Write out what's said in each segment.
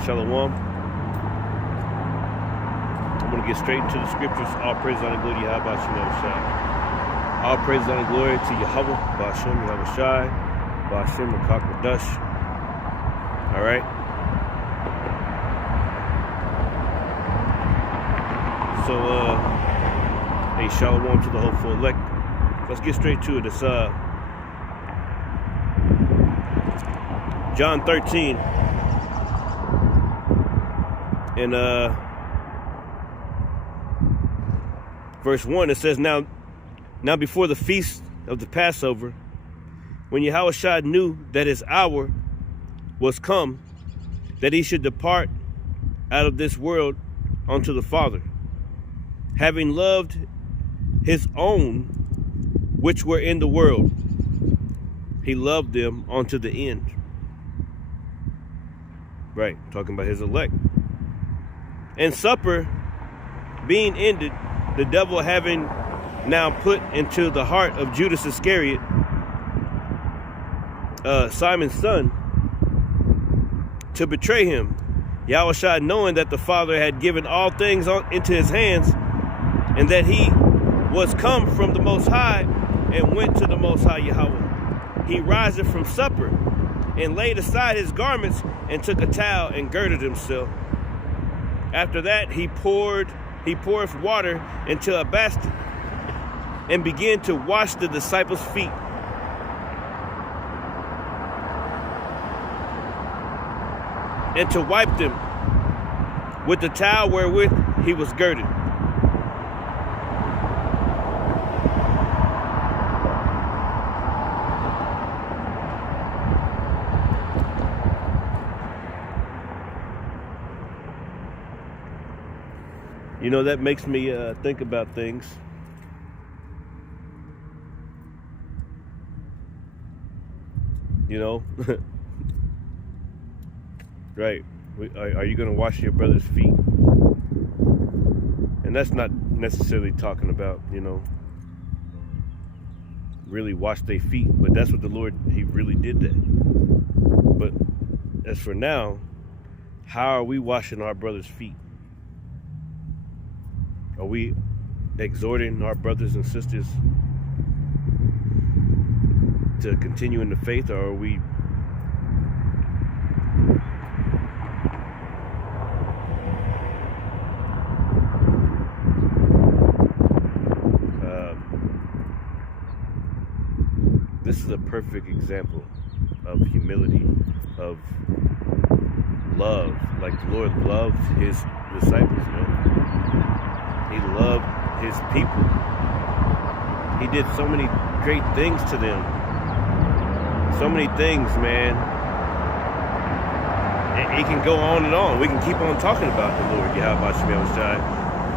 Shalom, shalom. I'm going to get straight into the scriptures. All praise and glory to Yahweh Shem Shai. All praise and glory to Yahweh, Ba'ashem, Yahweh Shai, Ba'ashem, Makak All right. So, hey, shalom to the hopeful elect. Let's get straight to it. It's John 13. And verse 1, it says, Now before the feast of the Passover, when Yahushua knew that his hour was come, that he should depart out of this world unto the Father, having loved his own which were in the world, he loved them unto the end. Right, talking about his elect. And supper being ended, the devil having now put into the heart of Judas Iscariot, Simon's son, to betray him. Yahushua, knowing that the Father had given all things into his hands, and that he was come from the Most High, and went to the Most High Yahweh, he riseth from supper, and laid aside his garments, and took a towel, and girded himself. After that, he poured water into a basket, and began to wash the disciples' feet, and to wipe them with the towel wherewith he was girded. You know, that makes me think about things. You know, right. Are you going to wash your brother's feet? And that's not necessarily talking about, you know, really wash their feet. But that's what the Lord, he really did that. But as for now, how are we washing our brother's feet? Are we exhorting our brothers and sisters to continue in the faith, or are we this is a perfect example of humility, of love. Like the Lord loved his disciples, man. He loved his people. He did so many great things to them. So many things, man. And it can go on and on. We can keep on talking about the Lord, Yahweh Shem Shai.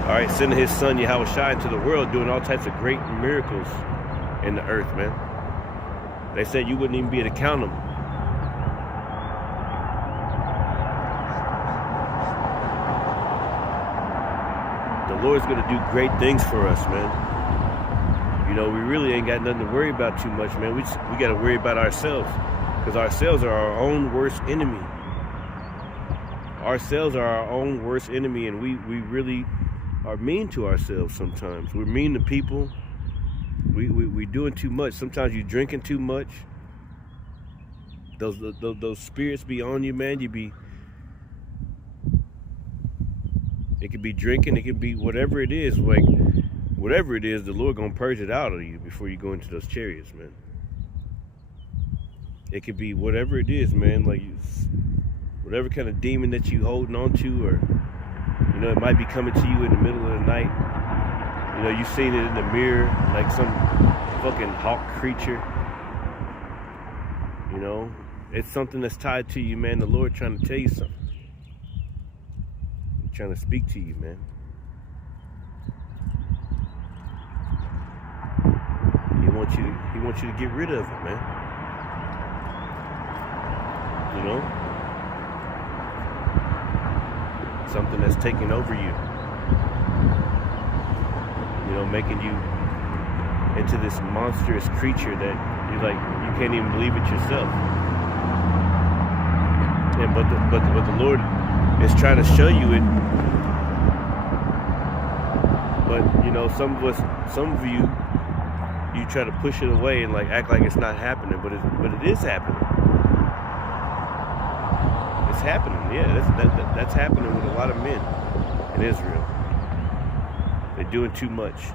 All right, sending his son, Yahweh Shai, into the world, doing all types of great miracles in the earth, man. They said you wouldn't even be able to count them. The Lord's going to do great things for us, man. You know, we really ain't got nothing to worry about too much, man. We got to worry about ourselves, because ourselves are our own worst enemy. Ourselves are our own worst enemy, and we really are mean to ourselves sometimes. We're mean to people. We doing too much. Sometimes you drinking too much. Those spirits be on you, man. It could be drinking, it could be whatever it is. Like, whatever it is, the Lord gonna purge it out of you before you go into those chariots, man. It could be whatever it is, man. Like, whatever kind of demon that you holding on to, or, you know, it might be coming to you in the middle of the night. You know, you've seen it in the mirror, like some fucking hawk creature. You know, it's something that's tied to you, man. The Lord trying to tell you something. Trying to speak to you, man. He wants you to get rid of it, man. You know? Something that's taking over you. You know, making you into this monstrous creature that you can't even believe it yourself. And but the Lord is trying to show you it. But you know, some of you try to push it away and like act like it's not happening, but it is happening. It's happening. Yeah, that's happening with a lot of men in Israel. They're doing too much.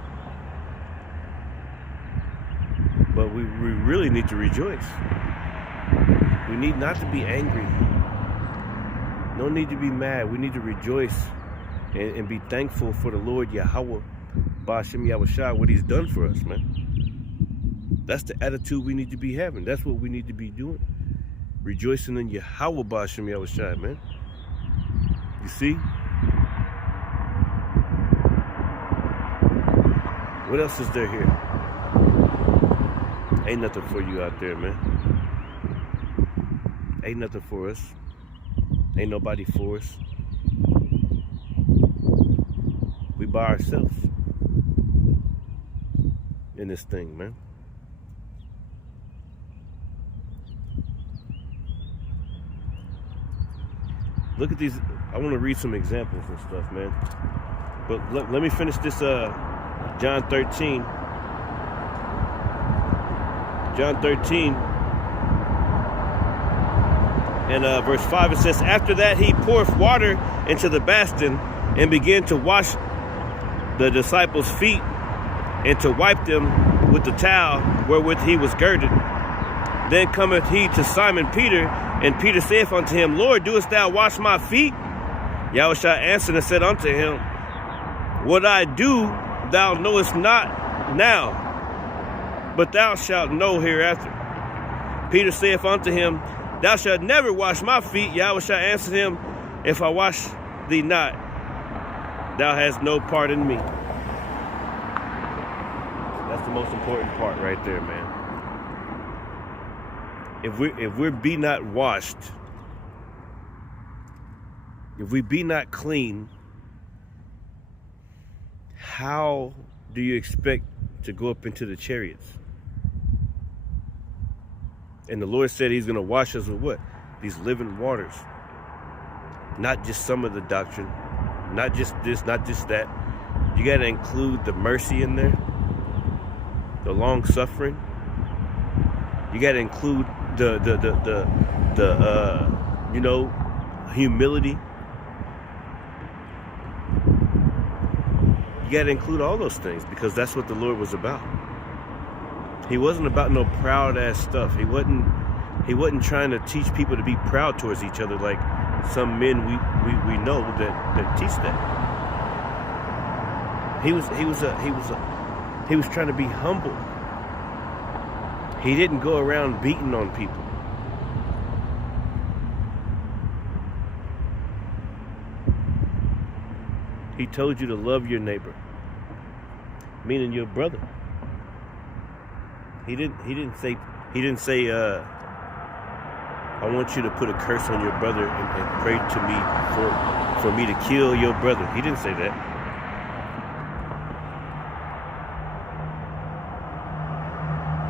But we really need to rejoice. We need not to be angry. No need to be mad. We need to rejoice and be thankful for the Lord Yahweh Ba'ashem Yahushua, what he's done for us, man. That's the attitude we need to be having. That's what we need to be doing. Rejoicing in Yahweh Ba'ashem Yahushua, man. You see? What else is there here? Ain't nothing for you out there, man. Ain't nothing for us. Ain't nobody for us. We by ourselves in this thing, man. Look at these. I want to read some examples and stuff, man. But let me finish this John 13. John 13 and verse 5, it says, after that he poureth water into the basin and began to wash the disciples' feet and to wipe them with the towel wherewith he was girded. Then cometh he to Simon Peter, and Peter saith unto him, Lord, doest thou wash my feet? Yahushua answered and said unto him, what I do thou knowest not now, but thou shalt know hereafter. Peter saith unto him, thou shalt never wash my feet. Yahushua answered him, if I wash thee not, thou hast no part in me. That's the most important part right there, man. If we be not washed, if we be not clean, how do you expect to go up into the chariots? And the Lord said he's going to wash us with what? These living waters. Not just some of the doctrine. Not just this, not just that. You got to include the mercy in there. The long suffering. You got to include the humility. You got to include all those things because that's what the Lord was about. He wasn't about no proud ass stuff. He wasn't trying to teach people to be proud towards each other like some men we know that teach that. He was trying to be humble. He didn't go around beating on people. He told you to love your neighbor, meaning your brother. He didn't say I want you to put a curse on your brother and pray to me for me to kill your brother. He didn't say that.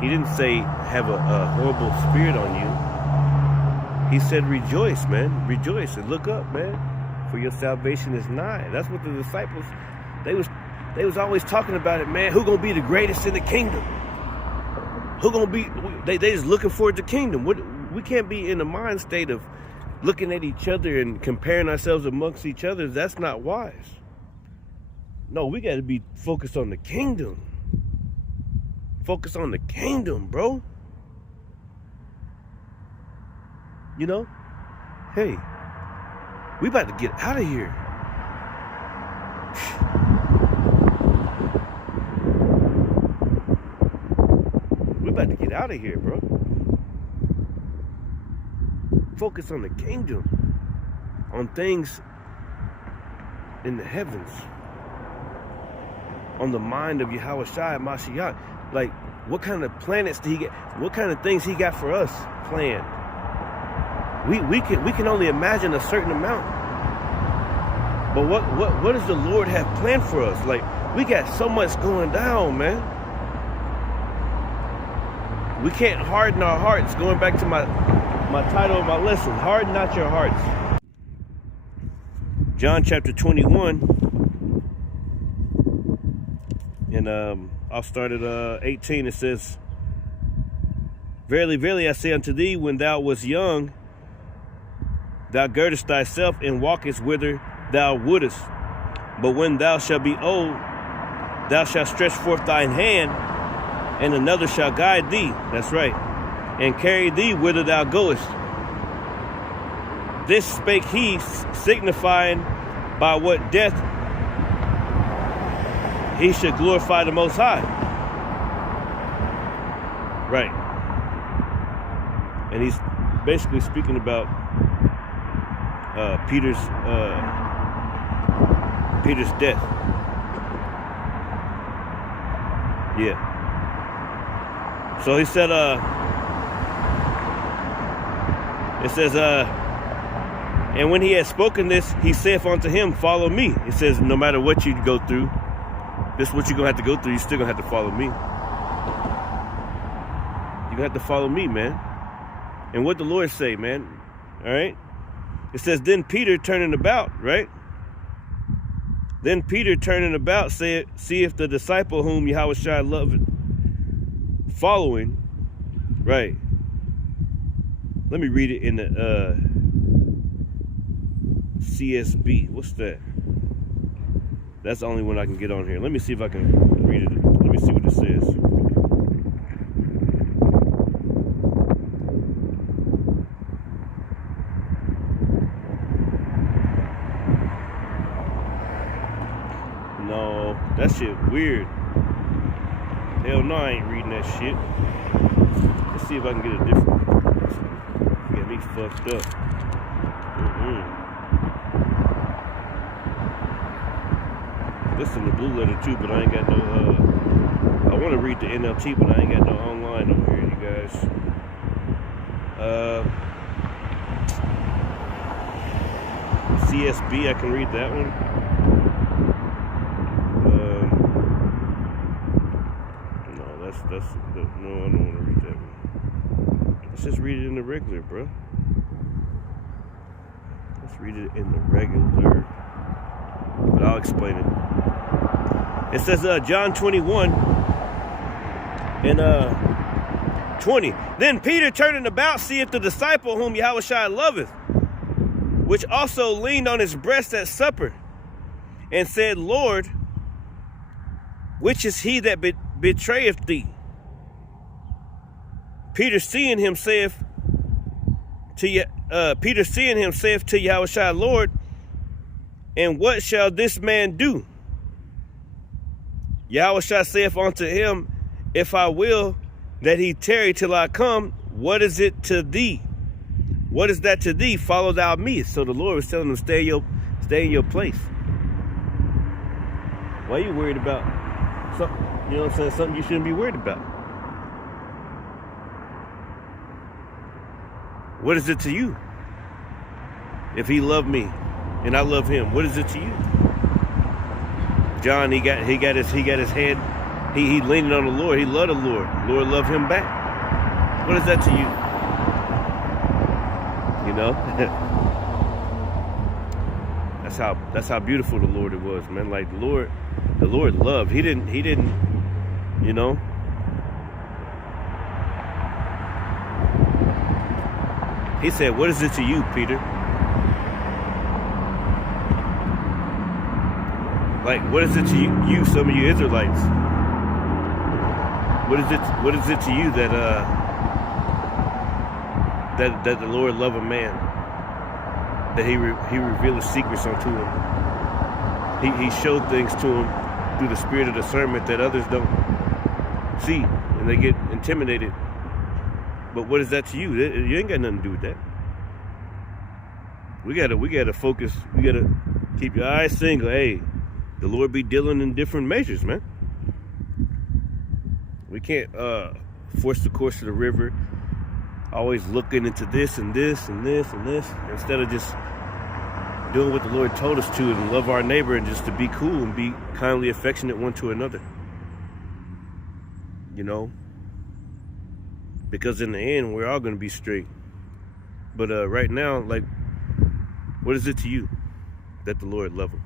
He didn't say have a horrible spirit on you. He said rejoice, man. Rejoice and look up, man. For your salvation is nigh. That's what the disciples, they was always talking about it, man. Who gonna be the greatest in the kingdom? Who gonna be? They just looking forward to the kingdom. We can't be in the mind state of looking at each other and comparing ourselves amongst each other. That's not wise. No, we got to be focused on the kingdom. Focus on the kingdom, bro. You know? Hey, we about to get out of here. We about to get out of here, bro. Focus on the kingdom. On things in the heavens. On the mind of Yahweh Shai Mashiach. Like, what kind of planets did he get? What kind of things he got for us planned? We can only imagine a certain amount. But what does the Lord have planned for us? Like, we got so much going down, man. We can't harden our hearts. Going back to my title of my lesson, harden not your hearts. John chapter 21, and I'll start at 18. It says, Verily, verily, I say unto thee, when thou wast young, thou girdest thyself and walkest whither thou wouldest. But when thou shalt be old, thou shalt stretch forth thine hand, and another shall guide thee. That's right. And carry thee whither thou goest. This spake he, signifying by what death he should glorify the Most High. Right. And he's basically speaking about Peter's death. Yeah. So he said, it says, and when he had spoken this, he saith unto him, follow me. It says, no matter what you go through, this is what you're going to have to go through. You're still going to have to follow me. You're going to have to follow me, man. And what the Lord say, man? All right? It says, then Peter turning about, right? Then Peter turning about, said, see if the disciple whom Yahushua loved following, right? Let me read it in the CSB. What's that? That's the only one I can get on here. Let me see if I can read it. Let me see what it says. No, that shit weird. Hell no, I ain't reading that shit. Let's see if I can get a different one. Get me fucked up. Listen to Blue Letter too, but I ain't got no, I want to read the NLT, but I ain't got no online over here, you guys. CSB, I can read that one. No, I don't want to read that one. Let's just read it in the regular, bro. Let's read it in the regular. But I'll explain it. It says John 21 and 20. Then Peter turning about, seeth the disciple whom Yahushua loveth, which also leaned on his breast at supper, and said, Lord, which is he that betrayeth thee? Peter seeing him saith to Yahushua, Lord, and what shall this man do? Yahushua saith unto him, if I will that he tarry till I come, what is it to thee? What is that to thee? Follow thou me. So the Lord was telling him, stay in your place. Why are you worried about something? You know what I'm saying? Something you shouldn't be worried about. What is it to you? If he loved me and I love him, what is it to you? John, he got his head. He leaning on the Lord. He loved the Lord. The Lord loved him back. What is that to you? You know? That's how beautiful the Lord it was, man. Like the Lord loved. He didn't, you know. He said, what is it to you, Peter? Like, what is it to you, some of you Israelites? What is it to you that the Lord love a man? That he revealed his secrets unto him. He showed things to him through the spirit of discernment that others don't see, and they get intimidated. But what is that to you? You ain't got nothing to do with that. We gotta focus. We gotta keep your eyes single. Hey, the Lord be dealing in different measures, man. We can't force the course of the river. Always looking into this and this and this and this, instead of just doing what the Lord told us to and love our neighbor and just to be cool and be kindly affectionate one to another. You know? Because in the end, we're all going to be straight. But right now, like, what is it to you? that the Lord loved them?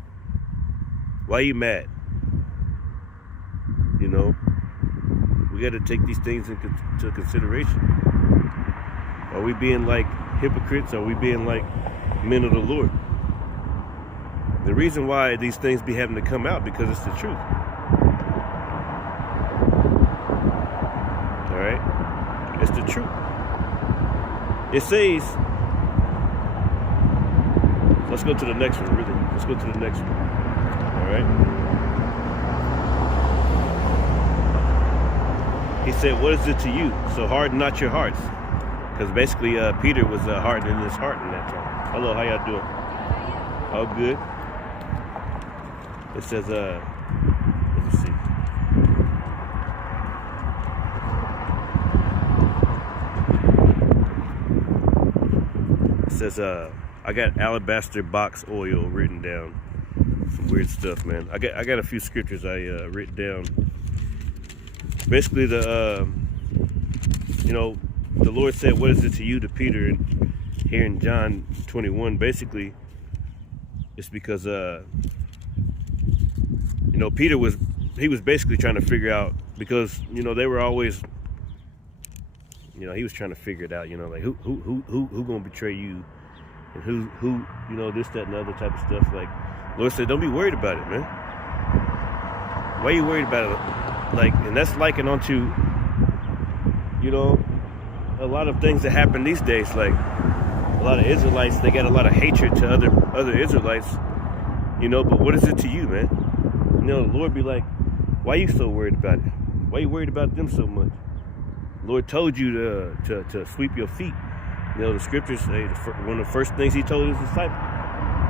Why are you mad? You know, we got to take these things into consideration. Are we being like hypocrites? Are we being like men of the Lord? The reason why these things be having to come out, because it's the truth. All right? It's the truth. It says, let's go to the next one, really. Let's go to the next one. All right? He said, what is it to you? So harden not your hearts. Because basically Peter was hardening his heart in that time. Hello, how y'all doing? All good. It says, let me see. It says, I got alabaster box oil written down. Some weird stuff, man. I got a few scriptures I written down. Basically, the Lord said, what is it to you, to Peter? And here in John 21, basically, it's because, Peter was basically trying to figure out, because, they were always, he was trying to figure it out, like who gonna betray you, and who, this, that, and the other type of stuff. Like, Lord said, don't be worried about it, man. Why are you worried about it? Like, and that's likened onto, a lot of things that happen these days. Like, a lot of Israelites, they got a lot of hatred to other Israelites, but what is it to you, man? The Lord be like, why are you so worried about it? Why are you worried about them so much? The Lord told you to sweep your feet. The scriptures say one of the first things he told his disciples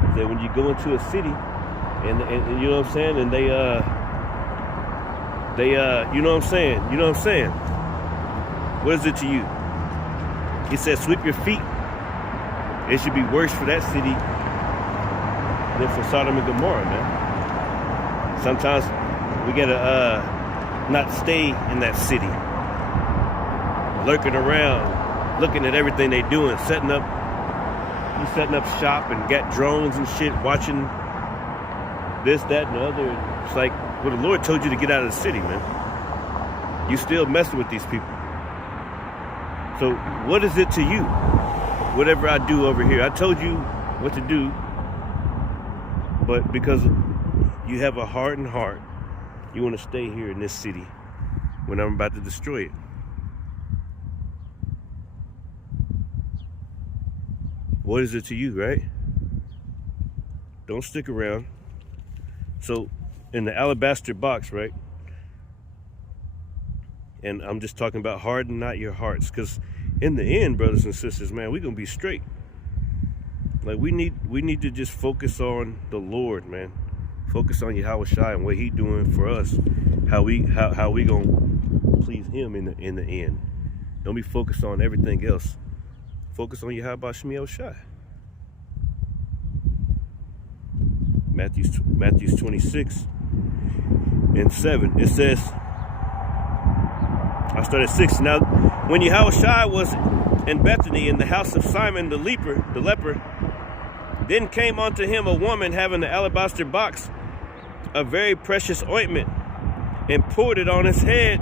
is that when you go into a city and you know what I'm saying, and they you know what I'm saying, what is it to you? He said, sweep your feet. It should be worse for that city than for Sodom and Gomorrah, man. Sometimes we gotta not stay in that city, lurking around, looking at everything they doing, setting up shop and got drones and shit, watching this, that, and the other. It's like, well, the Lord told you to get out of the city, man. You still messing with these people. So what is it to you? Whatever I do over here, I told you what to do, but because you have a hardened heart, you want to stay here in this city when I'm about to destroy it. What is it to you, right? Don't stick around. So in the alabaster box, right? And I'm just talking about harden not your hearts, because in the end, brothers and sisters, man, we're gonna be straight. Like, we need to just focus on the Lord, man. Focus on Yahweh Shai and what He doing for us. How we gonna please Him in the end. Don't be focused on everything else. Focus on Yahweh Shai. Matthew 26 and 7. It says, I started 6. Now, when Yahushua was in Bethany in the house of Simon the leper, then came unto him a woman having the alabaster box, a very precious ointment, and poured it on his head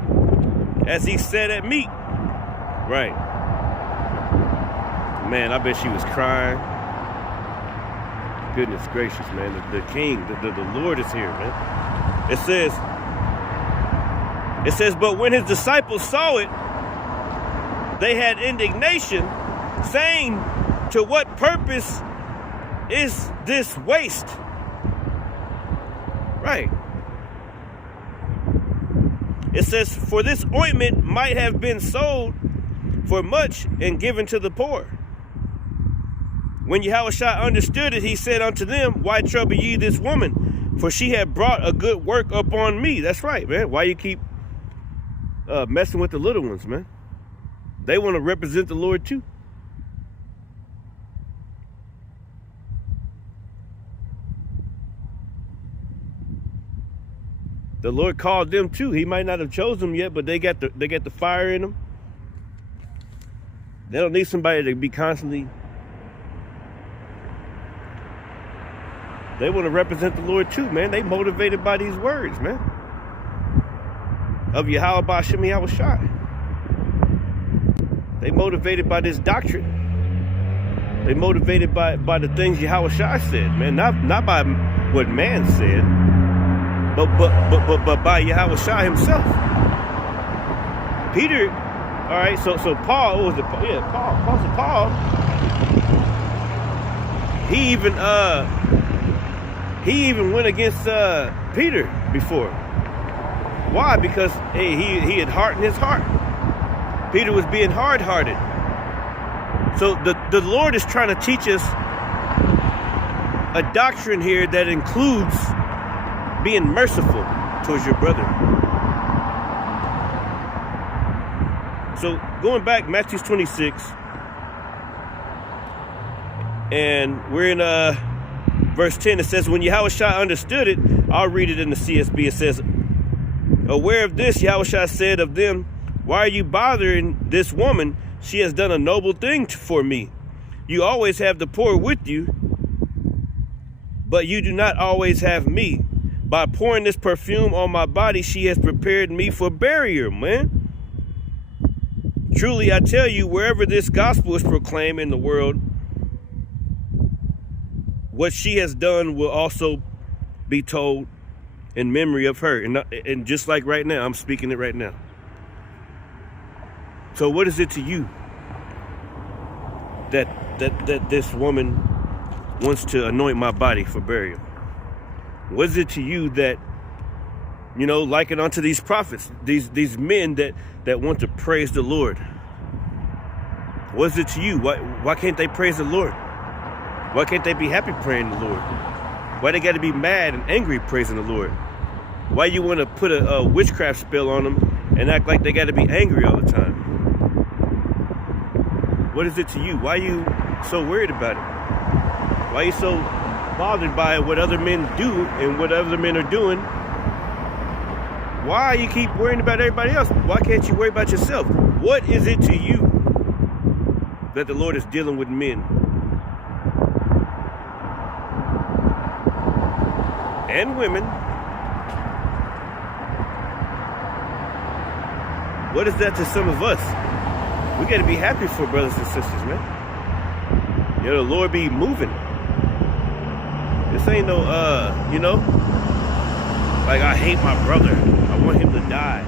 as he sat at meat. Right. Man, I bet she was crying. Goodness gracious, man. The King, the Lord is here, man. It says, but when his disciples saw it, they had indignation, saying, to what purpose is this waste? Right. It says, for this ointment might have been sold for much and given to the poor. When Yahushua understood it, he said unto them, why trouble ye this woman? For she had brought a good work upon me. That's right, man. Why you keep messing with the little ones, man? They want to represent the Lord too. The Lord called them too. He might not have chosen them yet, but they got the fire in them. They don't need somebody to be constantly They want to represent the Lord too, man. They motivated by these words, man. Of Yahweh Ba'Shem Yahweh Shai. They motivated by this doctrine. They motivated by the things Yahweh Shai said, man. Not by what man said, but by Yahweh Shai himself. Peter, all right, so Paul, what was it? Yeah, Paul. Apostle Paul. He even went against Peter before. Why? Because hey, he had hardened his heart. Peter was being hard-hearted. So the Lord is trying to teach us a doctrine here that includes being merciful towards your brother. So going back, Matthew 26, and we're in verse 10. It says, when Yahushua understood it, I'll read it in the CSB. It says, aware of this, Yahushua said of them, why are you bothering this woman? She has done a noble thing for me. You always have the poor with you, but you do not always have me. By pouring this perfume on my body, she has prepared me for burial, man. Truly, I tell you, wherever this gospel is proclaimed in the world, what she has done will also be told in memory of her. And just like right now, I'm speaking it right now. So what is it to you that this woman wants to anoint my body for burial? What is it to you that, you know, liken unto these prophets, these men that want to praise the Lord? What is it to you? Why can't they praise the Lord? Why can't they be happy praying the Lord? Why they got to be mad and angry praising the Lord? Why you want to put a witchcraft spell on them and act like they got to be angry all the time? What is it to you? Why are you so worried about it? Why are you so bothered by what other men do and what other men are doing? Why you keep worrying about everybody else? Why can't you worry about yourself? What is it to you that the Lord is dealing with men and women? What is that to some of us? We got to be happy for brothers and sisters, man. You know, the Lord be moving. This ain't no, you know, like I hate my brother. I want him to die.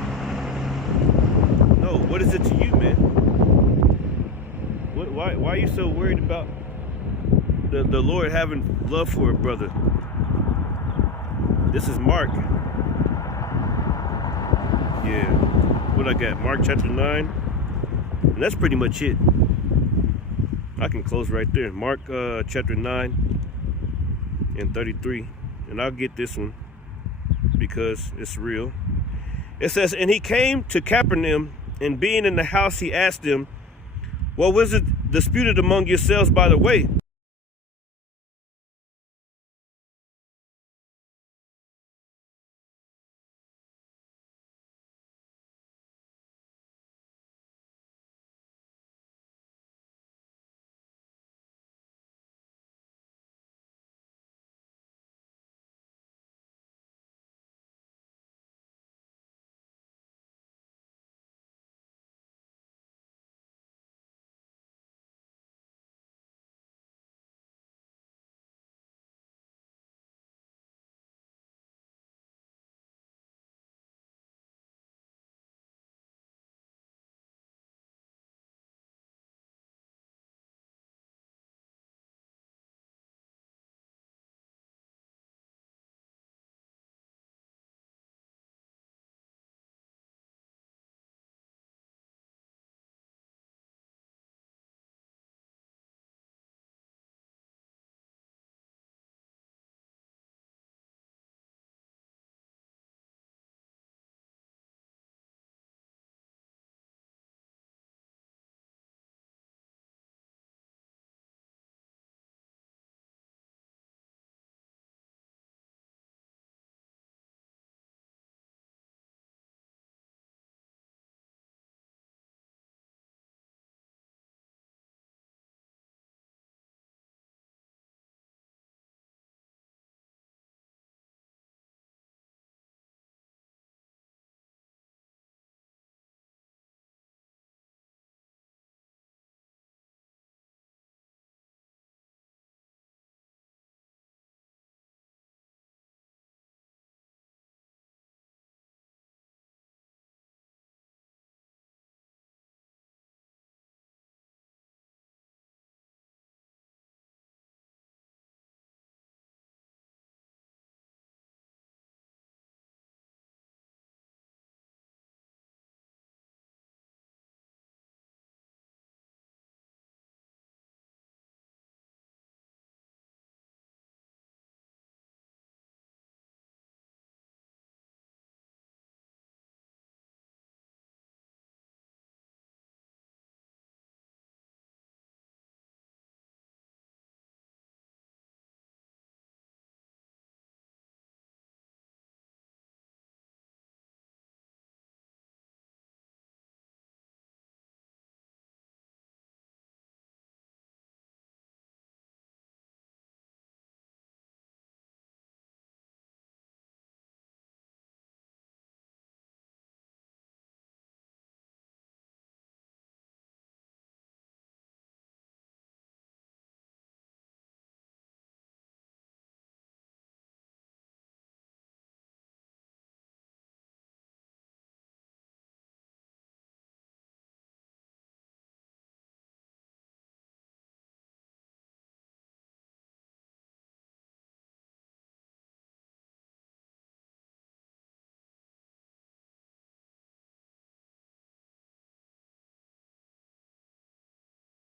No, what is it to you, man? Why are you so worried about the Lord having love for a brother? This is Mark. Yeah. What I got? Mark chapter 9. And that's pretty much it. I can close right there. Mark chapter 9 and 33. And I'll get this one because it's real. It says, and he came to Capernaum, and being in the house, he asked them, what was it disputed among yourselves by the way?